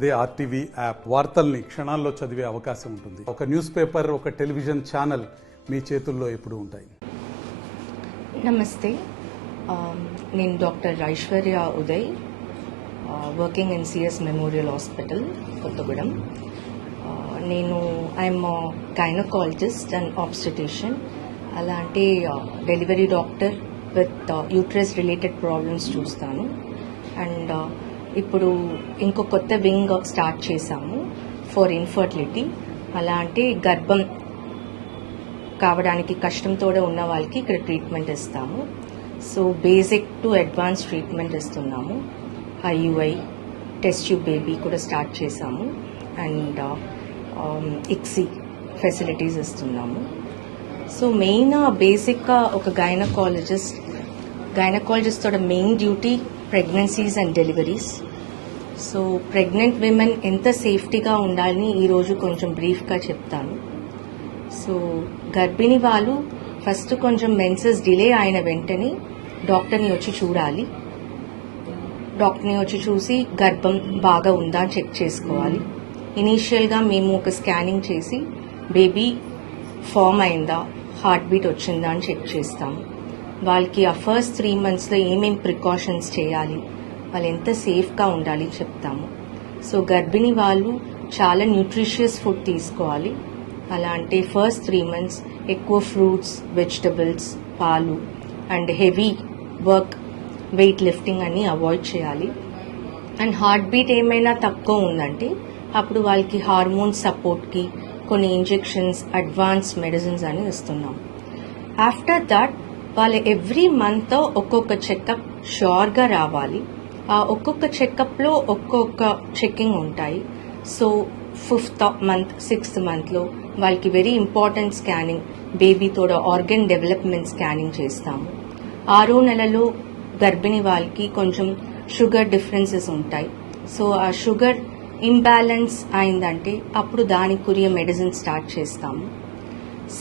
అదే RTV app వార్తల్ని క్షణాల్లో చదివే అవకాశం ఉంటుంది. ఒక న్యూస్ పేపర్, ఒక టెలివిజన్ ఛానల్ మీ చేతుల్లో ఎప్పుడూ ఉంటాయి. నమస్తే, నేను doctor Aishwarya Uday, working in CS memorial hospital Kothagudem. నేను ఐఎమ్ గైనకాలజిస్ట్ అండ్ ఆబ్స్టెటిషియన్. అలాంటి delivery doctor with uterus related problems చూస్తాను. అండ్ ఇప్పుడు ఇంకో కొత్త వింగ్ స్టార్ట్ చేశాము ఫర్ ఇన్ఫర్టిలిటీ. అలాంటి గర్భం కావడానికి కష్టంతో ఉన్న వాళ్ళకి ఇక్కడ ట్రీట్మెంట్ ఇస్తాము. So basic to advance treatment ఇస్తున్నాము. ఐయుఐ, టెస్ట్ ట్యూబ్ బేబీ కూడా స్టార్ట్ చేశాము. అండ్ ఇక్సీ ఫెసిలిటీస్ ఇస్తున్నాము. సో మెయిన్ బేసిక్గా ఒక గైనకాలజిస్ట్ తోడ main duty pregnancies and deliveries. So pregnant women ఎంత సేఫ్టీగా ఉండాలని ఈరోజు కొంచెం బ్రీఫ్గా చెప్తాను. సో గర్భిణీ వాళ్ళు ఫస్ట్ కొంచెం మెన్సెస్ డిలే అయిన వెంటనే డాక్టర్ని వచ్చి చూడాలి. డాక్టర్ని వచ్చి చూసి గర్భం బాగా ఉందా అని చెక్ చేసుకోవాలి. ఇనీషియల్గా మేము ఒక స్కానింగ్ చేసి బేబీ ఫామ్ అయిందా, హార్ట్ బీట్ వచ్చిందా అని చెక్ చేస్తాము. వాళ్ళకి ఆ ఫస్ట్ 3 monthsలో ఏమేమి ప్రికాషన్స్ చేయాలి, వాళ్ళు ఎంత సేఫ్గా ఉండాలి చెప్తాము. సో గర్భిణీ వాళ్ళు చాలా న్యూట్రిషియస్ ఫుడ్ తీసుకోవాలి. అలాంటి ఫస్ట్ 3 months ఎక్కువ ఫ్రూట్స్, వెజిటబుల్స్, పాలు and heavy work, weight lifting అన్ని అవాయిడ్ చేయాలి. అండ్ హార్ట్ బీట్ ఏమైనా తక్కువ ఉందంటే అప్పుడు వాళ్ళకి హార్మోన్ సపోర్ట్కి కొన్ని ఇంజెక్షన్స్, అడ్వాన్స్ మెడిసిన్స్ అని ఇస్తున్నాం. ఆఫ్టర్ దట్ వాళ్ళు ఎవ్రీ మంత్ ఒక్కొక్క చెకప్ షూర్గా రావాలి. ఆ ఒక్కొక్క చెకప్లో ఒక్కొక్క చెకింగ్ ఉంటాయి. సో 5th month, 6th monthలో వాళ్ళకి వెరీ ఇంపార్టెంట్ స్కానింగ్, బేబీతోడ ఆర్గన్ డెవలప్మెంట్ స్కానింగ్ చేస్తాము. 6వ నెలలో గర్భిణీ వాళ్ళకి కొంచెం షుగర్ డిఫరెన్సెస్ ఉంటాయి. సో ఆ షుగర్ ఇంబ్యాలెన్స్ అయిందంటే అప్పుడు దానికి కురియ మెడిసిన్ స్టార్ట్ చేస్తాము.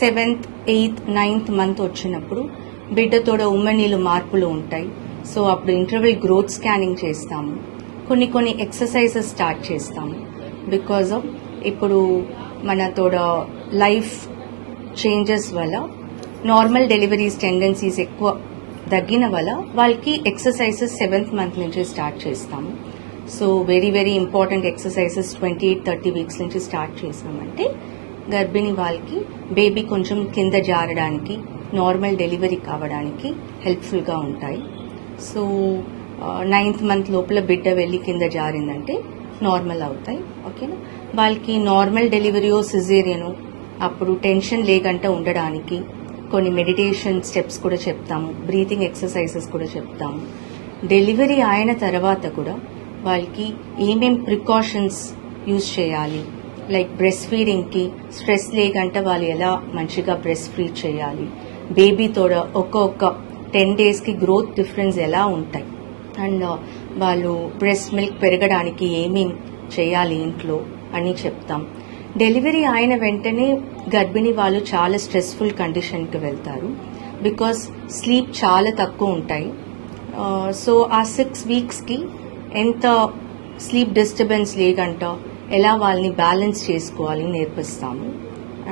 7th, 8th, 9th month వచ్చినప్పుడు బిడ్డతోడ ఉమ్మనీళ్ళు మార్పులు ఉంటాయి. సో అప్పుడు ఇంటర్వెల్ గ్రోత్ స్కానింగ్ చేస్తాము. కొన్ని ఎక్సర్సైజెస్ స్టార్ట్ చేస్తాము. బికాజ్ ఆఫ్ ఇప్పుడు మనతోడ లైఫ్ చేంజెస్ వల్ల నార్మల్ డెలివరీస్ టెండెన్సీస్ ఎక్కువ తగ్గిన వల్ల వాళ్ళకి ఎక్సర్సైజెస్ 7th month నుంచి స్టార్ట్ చేస్తాము. So very very important exercises 28-30 weeks నుంచి స్టార్ట్ చేసామంటే గర్భిణీ వాళ్ళకి బేబీ కొంచెం కింద జారడానికి, నార్మల్ డెలివరీ కావడానికి హెల్ప్ఫుల్గా ఉంటాయి. సో 9th month లోపల బిడ్డ వెళ్ళి కింద జారిందంటే నార్మల్ అవుతాయి. ఓకేనా? వాళ్ళకి నార్మల్ డెలివరీయో సిజేరియనో అప్పుడు టెన్షన్ లేకుండా ఉండడానికి కొన్ని మెడిటేషన్ స్టెప్స్ కూడా చెప్తాము, బ్రీతింగ్ ఎక్సర్సైజెస్ కూడా చెప్తాము. డెలివరీ అయిన తర్వాత కూడా వాళ్ళకి ఏమేం ప్రికాషన్స్ యూజ్ చేయాలి, లైక్ బ్రెస్ట్ ఫీడింగ్కి స్ట్రెస్ లేకుండా వాళ్ళు ఎలా మంచిగా బ్రెస్ట్ ఫీడ్ చేయాలి, బేబీతోడ ఒక్కొక్క 10 daysకి గ్రోత్ డిఫరెన్స్ ఎలా ఉంటాయి, అండ్ వాళ్ళు బ్రెస్ట్ మిల్క్ పెరగడానికి ఏమేం చేయాలి ఇంట్లో అని చెప్తాం. డెలివరీ అయిన వెంటనే గర్భిణీ వాళ్ళు చాలా స్ట్రెస్ఫుల్ కండిషన్కి వెళ్తారు. బికాస్ స్లీప్ చాలా తక్కువ ఉంటాయి. సో ఆ 6 weeksకి ఎంత స్లీప్ డిస్టర్బెన్స్ లేకుండా ఎలా వాళ్ళని బ్యాలెన్స్ చేసుకోవాలి నేర్పిస్తాము.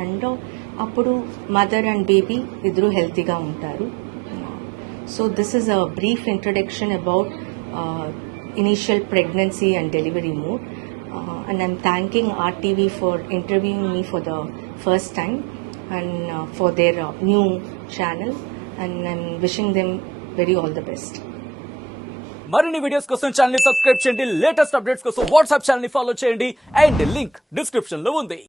అండ్ అప్పుడు మదర్ అండ్ బేబీ ఇద్దరు హెల్తీగా ఉంటారు. So this is a brief introduction about initial pregnancy and delivery mode. And I'm thanking RTV for interviewing me for the first time and for their new channel, and I'm wishing them very all the best. మరిన్ని videos కోసం channel ని subscribe చేయండి, latest updates కోసం WhatsApp channel ని follow చేయండి, and link description లో ఉంది.